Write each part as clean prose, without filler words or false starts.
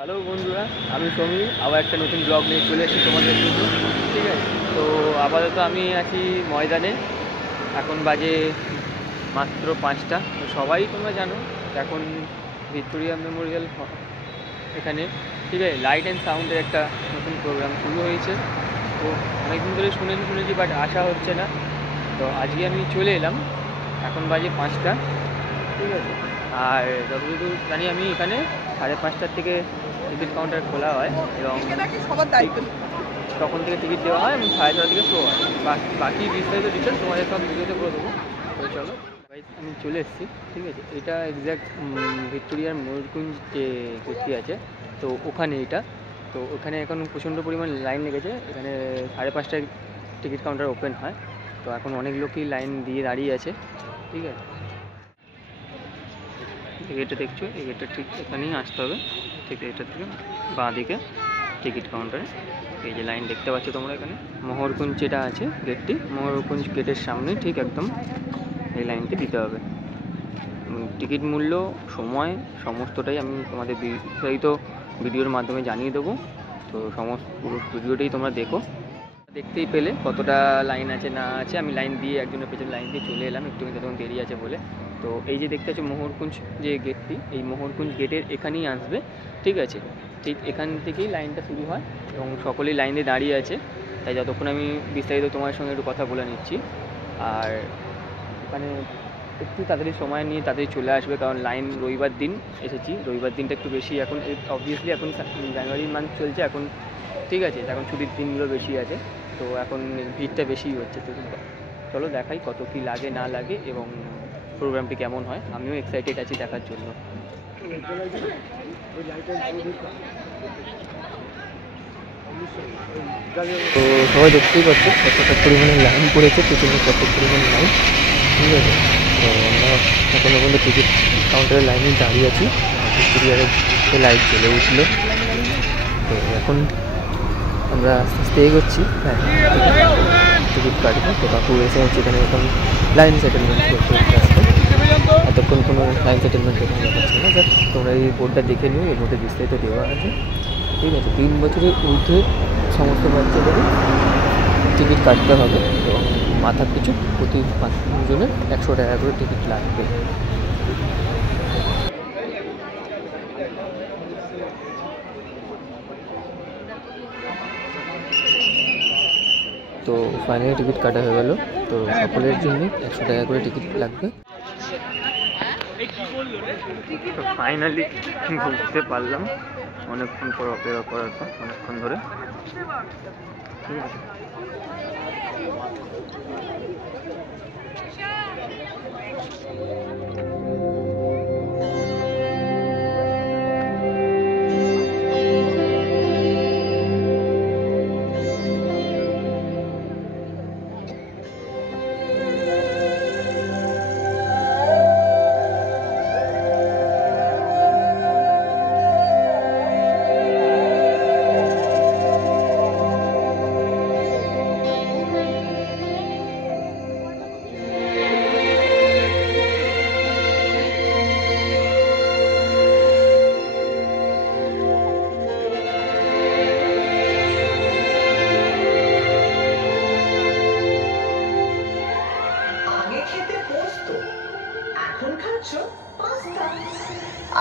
Hello বন্ধুরা, আমি সমীর আবার একটা নতুন ব্লগ নিয়ে চলে এসেছি তোমাদের জন্য। ঠিক আছে, তো আপাতত আমি আছি ময়দানে। এখন বাজে মাত্র 5টা। তো সবাই তোমরা জানো এখন ভিক্টোরিয়া মেমোরিয়াল এখানে, ঠিক আছে, লাইট অ্যান্ড সাউন্ডের একটা নতুন প্রোগ্রাম শুরু হয়েছে। তো অনেকদিন ধরে শুনেছি বাট আসা হচ্ছে না। তো আজকে আমি চলে এলাম। এখন বাজে 5টা, ঠিক আছে। আর যতদূর জানি আমি এখানে 5:30টার থেকে টিকিট কাউন্টার খোলা হয় এবং তখন থেকে টিকিট দেওয়া হয় এবং 6:30 থেকে শো হয়। বাকি বিস্তারিত ডিটেলস তোমাদের সব ভিডিওতে করে দেবো। তো চলো আমি চলে এসেছি, ঠিক আছে। এটা এক্স্যাক্ট ভিক্টোরিয়ার ময়ূরকুঞ্জ যে গেটটি আছে, তো ওখানে এটা। তো ওখানে এখন প্রচণ্ড পরিমাণ লাইন লেগেছে। এখানে 5:30টায় টিকিট কাউন্টার ওপেন হয়। তো এখন অনেক লোকই লাইন দিয়ে দাঁড়িয়ে আছে, ঠিক আছে। এই গেটটা দেখছো, এই গেটটা ঠিক এখানেই আসতে হবে, ঠিক এটার থেকে বাঁ দিকে টিকিট কাউন্টারে। এই যে লাইন দেখতে পাচ্ছ তোমরা এখানে, মোহরকুঞ্জ যেটা আছে গেটটি, মোহরকুঞ্জ গেটের সামনে ঠিক একদম এই লাইনটি দিতে হবে। টিকিট মূল্য, সময়, সমস্তটাই আমি তোমাদের বিস্তারিত ভিডিওর মাধ্যমে জানিয়ে দেবো। তো পুরো ভিডিওটাই তোমরা দেখতেই পেলে কতটা লাইন আছে না আছে। আমি লাইন দিয়ে একজনের পেছনে লাইন দিয়ে চলে এলাম, একটু তখন দেরি আছে বলে। তো এই যে দেখতে পাচ্ছ মোহরকুঞ্জ যে গেটটি, এই মোহরকুঞ্জ গেটের এখানেই আসবে, ঠিক আছে। ঠিক এখান থেকেই লাইনটা শুরু হয় এবং সকলেই লাইন দিয়ে দাঁড়িয়ে আছে। তাই যতক্ষণ আমি বিস্তারিত তোমার সঙ্গে একটু কথা বলে নিচ্ছি। আর এখানে একটু তাড়াতাড়ি সময় নিয়ে তাড়াতাড়ি চলে আসবে, কারণ লাইন রবিবার দিন এসেছি। রবিবার দিনটা একটু বেশি এখন, অবভিয়াসলি এখন জানুয়ারি মান্থ চলছে এখন, ঠিক আছে। এখন ছুটির দিনগুলো বেশি আছে, তো এখন ভিড়টা বেশি হচ্ছে। তো চলো দেখাই কত কী লাগে না লাগে এবং প্রোগ্রামটি কেমন হয়। আমিও এক্সাইটেড আছি দেখার জন্য। তো সবাই দেখতেই পাচ্ছ কতটা পরিমাণে লাইন পড়েছে, পেছনে কত পরিমাণে লাইন, ঠিক আছে। তো আমরা এখনো পর্যন্ত টিকিট কাউন্টারের লাইনে দাঁড়িয়ে আছি। ভিক্টোরিয়ারের লাইট জ্বলে উঠলো। তো এখন আমরা আস্তে আস্তে এগোচ্ছি। হ্যাঁ, টিকিট কাটবো। তো কাকু এসে হচ্ছে এখানে এখন লাইন সেটেলমেন্ট করতে আসবে। এতক্ষণ কোনো লাইন সেটেলমেন্ট এখানে দেখাচ্ছে না, জাস্ট তোমরা এই বোর্ডটা দেখে নিও, এর মধ্যে বিস্তারিত দেওয়া আছে, ঠিক আছে। 3 বছরের ঊর্ধ্বে সমস্ত বাচ্চাদেরই টিকিট কাটতে হবে এবং মাথা পিছু প্রতি 5 জনের 100 টাকা করে টিকিট লাগবে। তো ফাইনালি টিকিট কাটা হয়ে গেল। তো সকলের জন্য 100 টাকা করে টিকিট লাগবে। তো ফাইনালি বুঝতে পারলাম অনেকক্ষণ পর অপেক্ষা করার পর, অনেকক্ষণ ধরে, ঠিক আছে।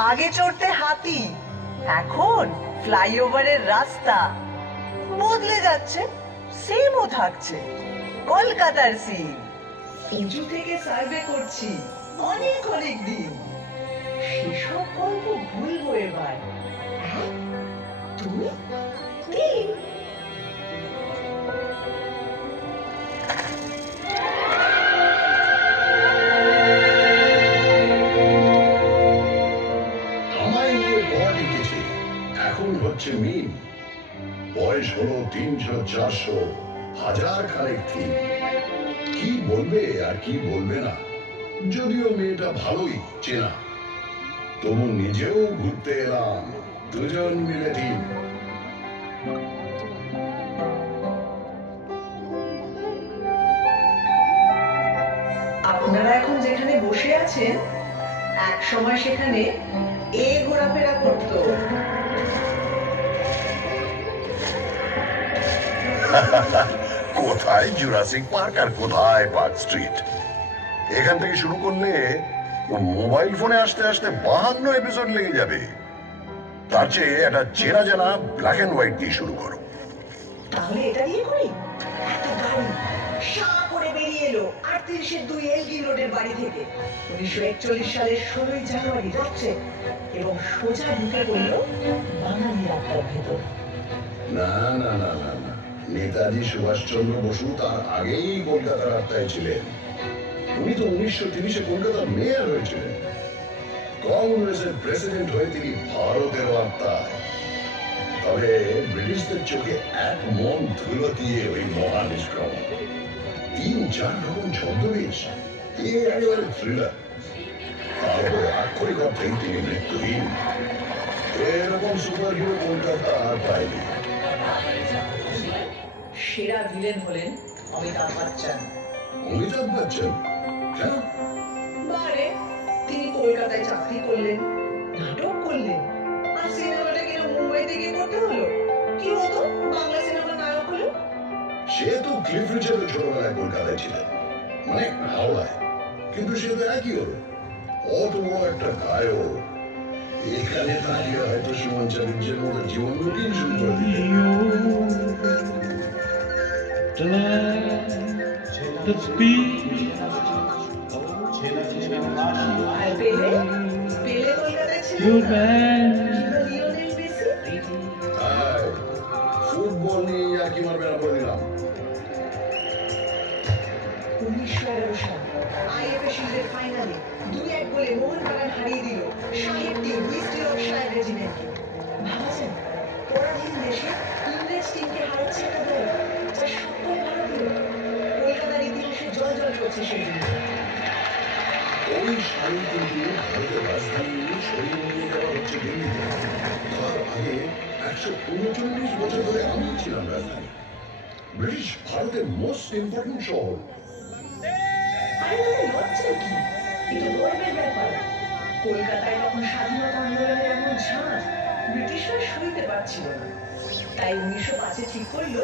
আগে চড়তে হাতি, এখন ফ্লাইওভারের রাস্তা বদলে যাচ্ছে, সেমও থাকছে কলকাতার সিন। উঁচু থেকে সার্ভে করছি অনেক অনেক দিন, সেসব গল্প ভুলবো এবার। 1 2 3। হচ্ছে মিন, বয়স হলো 300 400 হাজার খানেক থিম। কি বলবে আর কি বলবে না, যদিও মেয়েটা ভালোই চেনা, তবু নিজেও ঘুরতে এলাম, দুজন মিলে টিম। আপনারা এখন যেখানে বসে আছেন, এক সময় সেখানে ঘোরাফেরা করতো। কোথায় জুরাসিক পার্ক আর কোথায় পার্ক স্ট্রিট? এখান থেকে শুরু করলে মোবাইল ফোনে আসতে আসতে 52 এপিসোড লেগে যাবে। তার চেয়ে একটা চেনা জানা ব্ল্যাক এন্ড হোয়াইট দিয়ে শুরু করো। তাহলে এটা দিয়ে করি। একটা গাড়ি সা করে বেরিয়ে এলো 38-2 এলগি রোডের বাড়ি থেকে 1941 সালের 16 জানুয়ারি যাচ্ছে এবং সোজা ঢুকে পড়ল বাঙালি আড্ডার ভেতর। না না না না না, নেতাজি সুভাষচন্দ্র বসু তার আগেই কলকাতার আত্মায় ছিলেন। উনি তো 1930-এ কলকাতার মেয়র হয়েছিলেন। কংগ্রেসের প্রেসিডেন্ট হয়ে তিনি ভারতের আত্মায়। তবে ব্রিটিশদের চোখে এক মন ধুলো দিয়ে ওই মহানিষ্ক্রম 3-4 রকম ছদ্মবেশ, একেবারে থ্রিলার। তার উপরে আক্ষরিক অর্থেই তিনি মৃত্যুহীন। এরকম সুপার হিরো কলকাতা আর পায়নি। সেরা ভিলেন হলেন অমিতাভ বচ্চন। অমিতাভ বচ্চন কেন? বারে তিনি কলকাতায় চাকরি করলেন, নাটক করলেন, আর সিনেমাটা কেন মুম্বাইতে গিয়ে করতে হলো? কি হতো বাংলা সিনেমার নায়ক হলো? সে তো ক্লিফ রিচার্ডও ছোটবেলায় কলকাতায় ছিলেন, মানে হাওড়ায়। কিন্তু সে তো একই হলো, অত বড় একটা গায়ক এখানে দাঁড়িয়ে হয়তো সুমন চাটুর্যের মতো জীবন রুটিন শুরু করে দিলেন। The speed আর পেলে পেলে কলকাতায় ছিল you না? man কিংবা লিওনেল মেসি? তাই ফুটবল নিয়ে আর কি মারবে না বলে দিলাম। 1911 সাল আইএফএ শিল্ডের ফাইনালে 2-1 গোলে মোহনবাগান হারিয়ে দিল শাহের টিম ইস্ট ইয়র্কশায়ার রেজিমেন্টকে। ভাবছেন পরাধীন দেশে ইংরেজ টিমকে হারাচ্ছে একটা দল যা সকলে ভারতীয়। কলকাতার ইতিহাসে জল করছে সেই দিন। ওই শাড়ি কিন্তু ভারতের রাজধানী সরিয়ে নিয়ে যাওয়া হচ্ছে দিল্লিতে। তার আগে 139 বছর ধরে আমি ছিলাম রাজধানী। ব্রিটিশ ভারতের মোস্ট ইম্পর্টেন্ট শহর। আরে তাদের লজ্জা কি? এটা গর্বের ব্যাপার। কলকাতায় তখন স্বাধীনতা আন্দোলনের এমন ঝাঁজ ব্রিটিশরা সইতে পারছিল না। তাই 1905-এ ঠিক করলো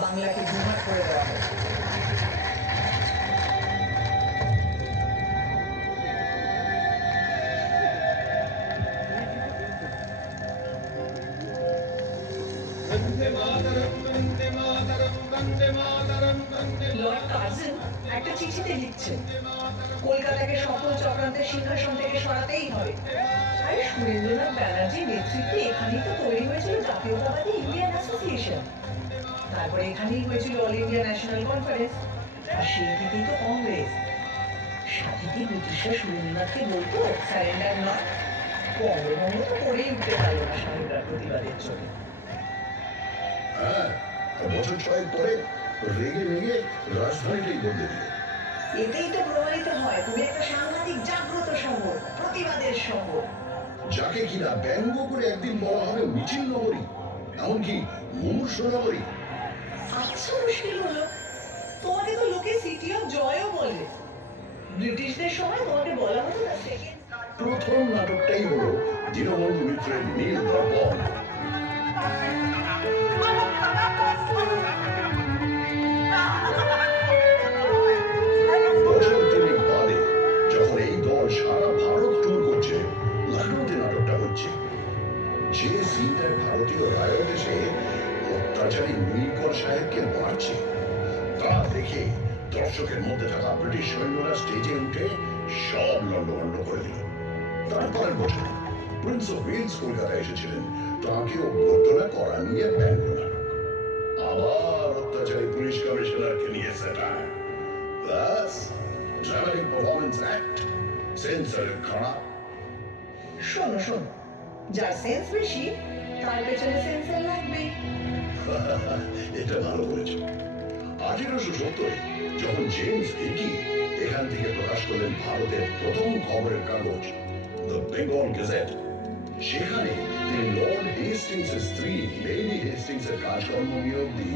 বাংলাকে দুভাগ করে দেওয়া হবে। লর্ড কার্জন একটা চিঠিতে লিখছেন কলকাতাকে সকল চক্রান্তের সিংহাসন থেকে সরাতেই হবে। আরে সুরেন্দ্রনাথ ব্যানার্জির নেতৃত্বে এখানেই তো তৈরি হয়েছিল জাতীয়তাবাদী ইন্ডিয়ান অ্যাসোসিয়েশন। তারপরে এখানেই হয়েছিল অল ইন্ডিয়া ন্যাশনাল কনফারেন্স, আর সেই থেকেই তো কংগ্রেস। সাথে কি ব্রিটিশরা সুরেন্দ্রনাথকে বলতো স্যারেন্ডার নয়? বঙ্গভঙ্গ তো করেই উঠতে পারলো না সাহেবরা প্রতিবাদের জন্য। হ্যাঁ, বছর 6 পরে রেগে মেগে রাজধানীটাই বদলে দিল। এতেই তো প্রমাণিত হয় তুমি একটা সাংঘাতিক জাগ্রত শহর, প্রতিবাদের শহর। যাকে কিনা ব্যঙ্গ করে একদিন বলা হবে মিছিল নগরী, এমনকি মুমূর্ষ নগরী। আচ্ছা মুশকিল হলো, তোমাকে তো লোকে সিটি অফ জয়ও বলে। ব্রিটিশদের সময় তোমাকে বলা হতো না সেকেন্ড। প্রথম নাটকটাই হলো দীনবন্ধু মিত্রের নীল দর্পণ। বছর 3 বাদে যখন এই দল সারা ভারত ট্যুর করছে, লখনৌতে নাটকটা হচ্ছে। যে সিনটায় ভারতীয় রায়ত এসে অত্যাচারী নীলকর সাহেবকে মারছে, তা দেখে দর্শকের মধ্যে থাকা ব্রিটিশ সৈন্যরা স্টেজে উঠে সব লন্ডভন্ড করে দিল। তারপরের বছর প্রিন্স অফ ওয়েলস কলকাতায় এসেছিলেন, তাকেও অভ্যর্থনা করা নিয়ে ব্যঙ্গ নাটক। আবার অত্যাচারী পুলিশ কমিশনারকে নিয়ে স্যাটায়ার। ব্যাস, ড্রামাটিক পারফরম্যান্স অ্যাক্ট, সেন্সরের খারাপ। শোনো শোনো, যার সেন্স বেশি তার পেছনে সেন্সর লাগবেই। এটা ভালো বলেছ। 1870 যখন জেমস হিকি এখান থেকে প্রকাশ করলেন ভারতের প্রথম খবরের কাগজ দ্য বেঙ্গল গেজেট, সেখানে তিনি লর্ড হেস্টিংসের স্ত্রী লেডি হেস্টিংসের কাজকর্ম নিয়ে অব্দি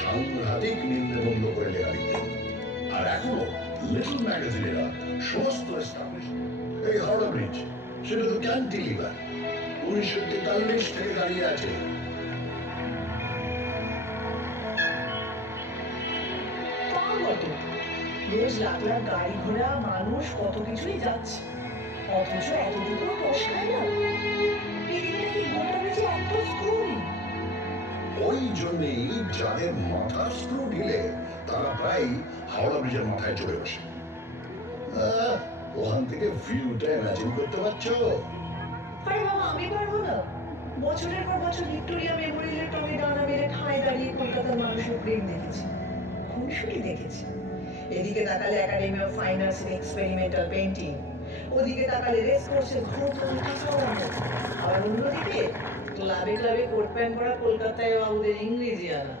সাংঘাতিক নিম্নবন্ধ করে লেখা লিখতেন। আর এখনো লিটল ম্যাগাজিনেরা সমস্ত এই হাওড়া ব্রিজ, সেটা তো ক্যান্টিলিভার, 1943 থেকে দাঁড়িয়ে আছে। রোজ লাখ লাখ গাড়ি ঘোড়া মানুষ কত কিছুই যাচ্ছে, অথচ এতটুকু রস খায় না। পৃথিবীর কি গোটা বেঁচে একটা স্ক্রু নেই। ওই জন্যই যাদের মাথার স্ক্রু ঢিলে তারা প্রায় হাওড়া ব্রিজের মাথায় চলে বসে। ওখান থেকে ভিউটা ইমাজিন করতে পারছো? আরে বাবা, আমি পারবো না। বছরের পর বছর ভিক্টোরিয়া মেমোরিয়ালের টবে ডানা মেলে ঠায় দাঁড়িয়ে কলকাতার মানুষের প্রেম দেখেছি, খুনসুটি দেখেছি। এদিকে তাকালে একাডেমি অফ ফাইন আর্টস এর এক্সপেরিমেন্টাল পেইন্টিং, ওদিকে তাকালে রেস কোর্সের ঘোর তল্পি ছড়ানো, আর অন্যদিকে ক্লাবে ক্লাবে কোট প্যান্ট পরা কলকাতায় বাবুদের ইংরেজি আনা।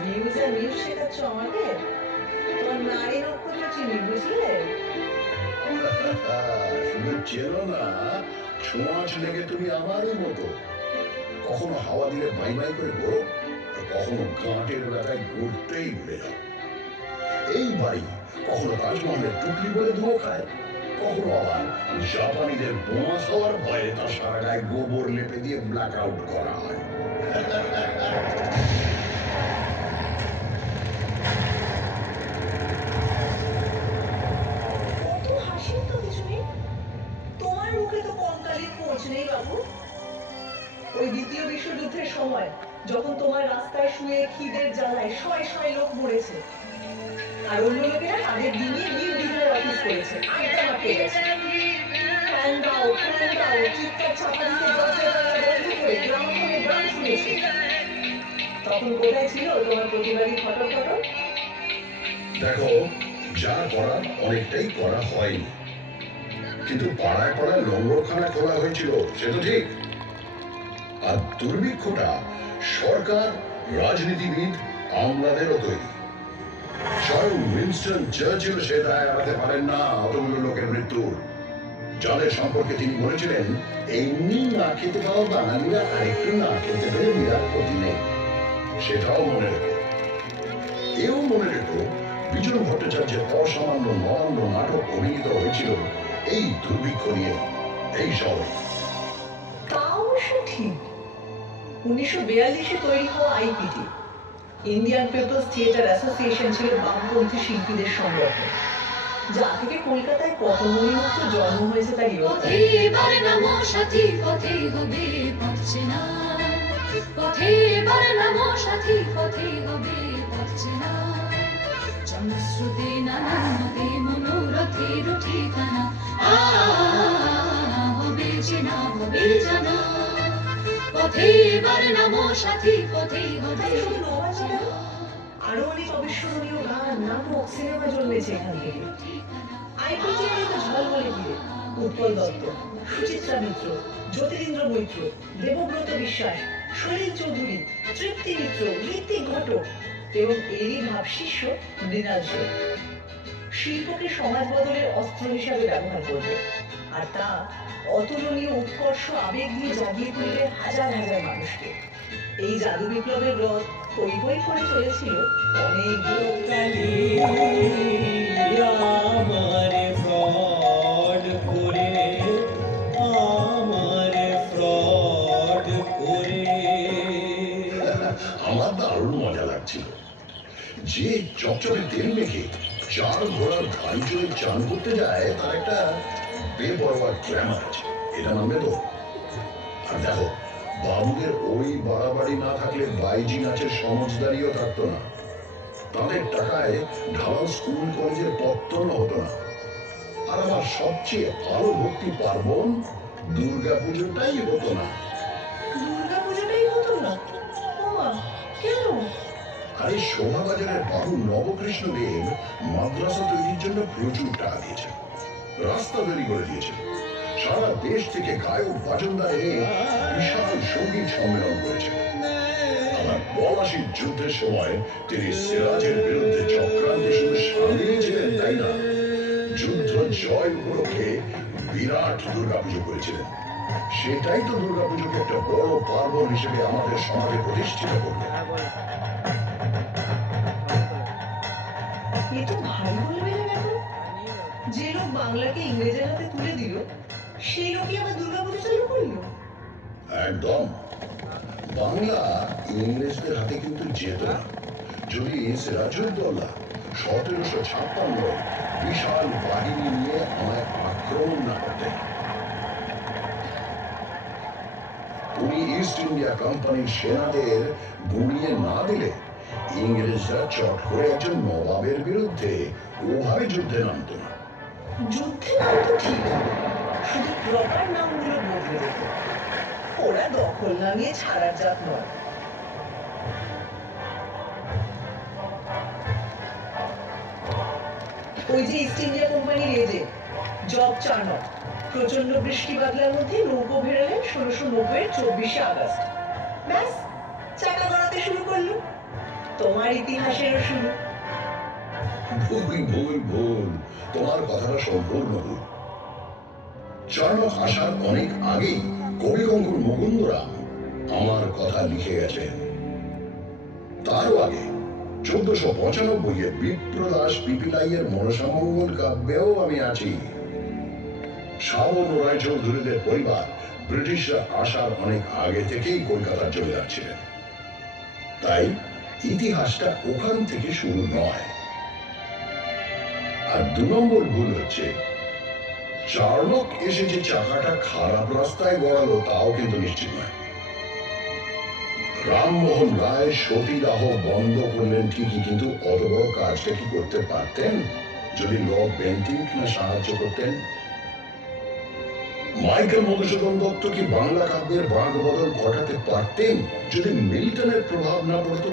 ভিউজ আর নিউজ শেখাচ্ছ আমাদের? তোমার নারী নক্ষত্র চিনি, বুঝলে? শুধু চেনো না, ছোঁয়াচ লেগে তুমি আমারই মতো। কখনো হাওয়া দিলে বাই বাই করে ঘোরো, কখনো গাঁটের ব্যথায় ঘুরতেই ভুলে যাও। এই বাড়ি কখনো তাজমহলের টুকলি বলে ধুয়ো খায়, কখনো আবার জাপানিদের বোমা খাওয়ার ভয়ে তার সারা গায়ে গোবর লেপে দিয়ে ব্ল্যাক আউট করা হয়। কত হাসির তো কিছু নেই। তোমার মুখে তো কঙ্কালের খোঁজ নেই বাবু। ওই দ্বিতীয় বিশ্বযুদ্ধের সময় যখন তোমার রাস্তায় শুয়ে খিদের জ্বালায় শয়ে শয়ে লোক মরেছে, আর অন্য লোকেরা তাদের দিনে নির্বিঘ্নে অফিস করেছে, আড্ডা মারতে গেছে, ফ্যান দাও ফ্যান দাও চিৎকার চাপা দিতে দরজা বন্ধ করে গ্রামোফোনে গান শুনেছে। তখন কোথায় ছিল তোমার প্রতিবাদী ফটক ফটক? দেখো, যা করার অনেকটাই করা হয়নি, কিন্তু পাড়ায় পাড়ায় লঙ্গরখানা খোলা হয়েছিল, সে তো ঠিক। আর দুর্ভিক্ষটা সরকার, রাজনীতিবিদ, আমলাদেরও তৈরি। স্বয়ং উইনস্টন চার্চিল সে দায় এড়াতে পারেন না অতগুলো লোকের মৃত্যুর, যাদের সম্পর্কে তিনি বলেছিলেন, এমনি না খেতে পাওয়া বাঙালিরা আরেকটু না খেতে পেরে বিরাট ক্ষতি নেই। সেটাও মনে রেখো। এও মনে রেখো, বিজন ভট্টাচার্যের অসামান্য নবান্ন নাটক অভিনীত হয়েছিল এই দুর্ভিক্ষ নিয়ে, এই শহরে। তা অবশ্য ঠিক। 1942-এ তৈরি হওয়া আইপিটি, ইন্ডিয়ান পিপলস থিয়েটার অ্যাসোসিয়েশন, ছিল বামপন্থী শিল্পীদের সংগঠন, যা থেকে কলকাতায় কত মণিমুক্ত জন্ম হয়েছে তার পথে এবার নামো সাথী, পথে হবে পথ চেনা, পথে এবার নামো সাথী, পথে হবে পথ চেনা। জনশ্রুতি নানান মতে মনোরথের ঠিকানা, হবে চেনা হবে জানা। পথে এবার নামো সাথী, পথে হবে পথ চেনা। আরো অনেক অবিস্মরণীয় গান, নাটক, সিনেমা জন্মেছে এখান থেকে। আইপিটি তো ঝলমলে ঘিরে উৎপল দত্ত, সুচিত্রা মিত্র, জ্যোতিরিন্দ্র মৈত্র, দেবব্রত বিশ্বাস, সলিল চৌধুরী, তৃপ্তি মিত্র, ঋত্বিক ঘটক এবং এরই ভাবশিষ্য মৃণাল সেন। শিল্পকে সমাজ বদলের অস্ত্র হিসাবে ব্যবহার করবে, আর তা অতুলনীয় উৎকর্ষ আবেগ দিয়ে জাগিয়ে তুলবে হাজার হাজার মানুষকে। এই জাদু বিপ্লবের রথ পই পই করে চলেছিল অনেক দূর। আমারে ফ্রড করে, আমারে ফ্রড করে। আমার দারুণ মজা লাগছিল। যে চকচকে তেল মেখে 4 ঘোড়ার গাড়ি চড়ে চান করতে যায়, তার একটা বেপরোয়া গ্ল্যামার আছে, এটা মানবে তো? আর দেখো, বাবুদের ওই বাড়াবাড়ি না থাকলে বাইজি নাচের সমজদারিও থাকতো না। তাদের টাকায় ঢালাও স্কুল কলেজের পত্তন হতো না। আর আমার সবচেয়ে আলো ভক্তি পার্বণ দুর্গাপুজোটাই হতো না। দুর্গাপুজোটাই হতো না? ওমা, কেন? আরে শোভাবাজারের বাবু নবকৃষ্ণ দেব মাদ্রাসা তৈরির জন্য প্রচুর টাকা দিয়েছেন, রাস্তা তৈরি করে দিয়েছেন, সারা দেশ থেকে গায়ক বাজনদা এনে বিশাল সঙ্গীত সম্মেলন করেছেন। আমার পলাশির যুদ্ধের সময় তিনি সিরাজের বিরুদ্ধে চক্রান্তে শুধু সামলিয়েছিলেন তাই না, যুদ্ধ জয় উপলক্ষে বিরাট দুর্গাপুজো করেছিলেন। সেটাই তো দুর্গাপুজোকে একটা বড় পার্বণ হিসেবে আমাদের সমাজে প্রতিষ্ঠিত করবে। এ তো ভারী বলবে না ব্যাপার। যে লোক বাংলাকে ইংরেজের হাতে তুলে দিল, সেই লোকই আবার দুর্গাপুজো চালু করলো। একদম। বাংলা ইংরেজদের হাতে কিন্তু যেত না যদি সিরাজউদ্দৌলা 1756 বিশাল বাহিনী নিয়ে আমায় আক্রমণ না করতে। উনি ইস্ট ইন্ডিয়া কোম্পানির সেনাদের গুড়িয়ে না দিলে ইংরেজরা চট করে একজন নবাবের বিরুদ্ধে ওভাবে যুদ্ধে নামতো না। যুদ্ধে নাম তো ঠিক, শুধু প্রপার নামগুলো বদলে দিত। ওরা দখল না নিয়ে ছাড়ার জাত নয়। ওই যে ইস্ট ইন্ডিয়া কোম্পানির এজেন্ট জব চানক প্রচন্ড বৃষ্টি বাদলার মধ্যে নৌকো ভেড়ালেন 1690 24 আগস্ট। ব্যাস, চাকা গড়াতে শুরু করলো। তোমার ইতিহাসেরও শুরু। ভুল ভুল ভুল, তোমার কথাটা সম্পূর্ণ ভুল। চাণক্য আসার অনেক আগেই কবিকঙ্কুর মুকুন্দরাম আমার কথা লিখে গেছেন। তারও আগে 1495 বিপ্রদাস পিপিলাইয়ের মনসামঙ্গল কাব্যেও আমি আছি। শ্রাবণ রায়চৌধুরীদের পরিবার ব্রিটিশরা আসার অনেক আগে থেকেই কলকাতার চলে যাচ্ছিলেন, তাই ইতিহাসটা ওখান থেকে শুরু নয়। আর 2 নম্বর ভুল হচ্ছে, চাণক্য এসে যে চাকাটা খারাপ রাস্তায় গড়ালো তাও কিন্তু নিশ্চিত নয়। রামমোহন রায় সতীদাহ বন্ধ করলেন ঠিকই, কিন্তু অত বড় কাজটা কি করতে পারতেন যদি লর্ড বেন্টিঙ্ক না সাহায্য করতেন? মাইকেল মধুসূদন দত্ত কি বাংলা কাব্যের বাঁক বদল ঘটাতে পারতেন যদি মিল্টনের প্রভাব না পড়ত?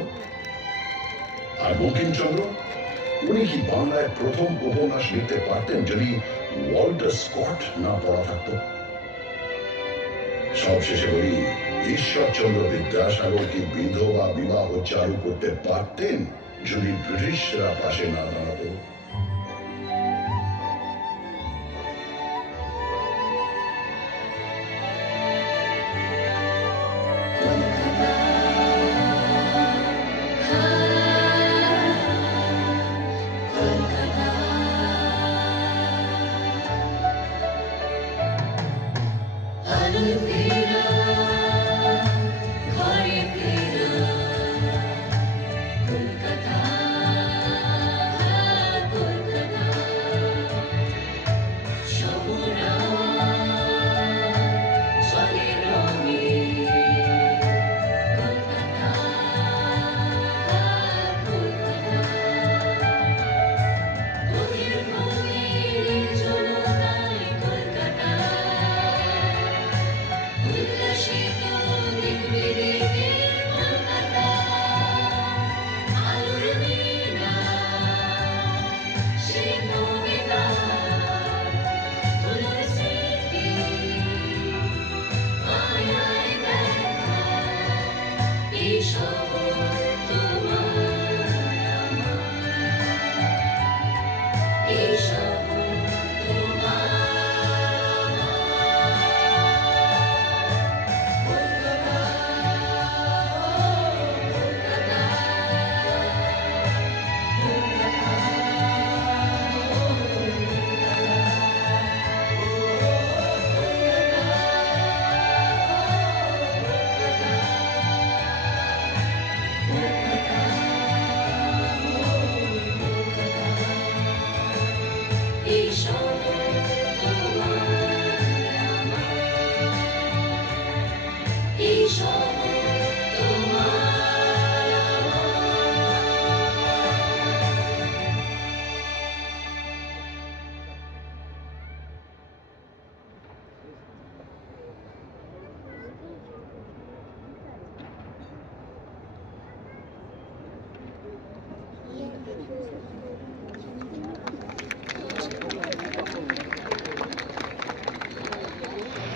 আর বঙ্কিমচন্দ্র, উনি কি বাংলায় প্রথম উপন্যাস লিখতে পারতেন যদি ওয়াল্টার স্কট না পড়া থাকতো? সবশেষে বলি, ঈশ্বরচন্দ্র বিদ্যাসাগর কি বিধবা বিবাহ চালু করতে পারতেন যদি ব্রিটিশরা পাশে না দাঁড়াতো?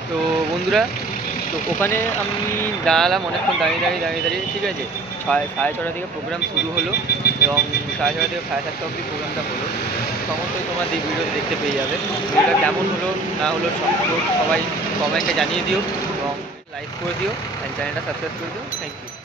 তো বন্ধুরা, তো ওখানে আমি দাঁড়ালাম অনেকক্ষণ, দাঁড়িয়ে, ঠিক আছে। 6:30 থেকে প্রোগ্রাম শুরু হলো এবং 6:30 থেকে 7:30 অবধি প্রোগ্রামটা হলো। সমস্তই তোমরা ভিডিওতে দেখতে পেয়ে যাবে। ভিডিওটা কেমন হলো না হলো সবাই কমেন্টে জানিয়ে দিও এবং লাইক করে দিও, চ্যানেলটা সাবস্ক্রাইব করে দিও। Thank you.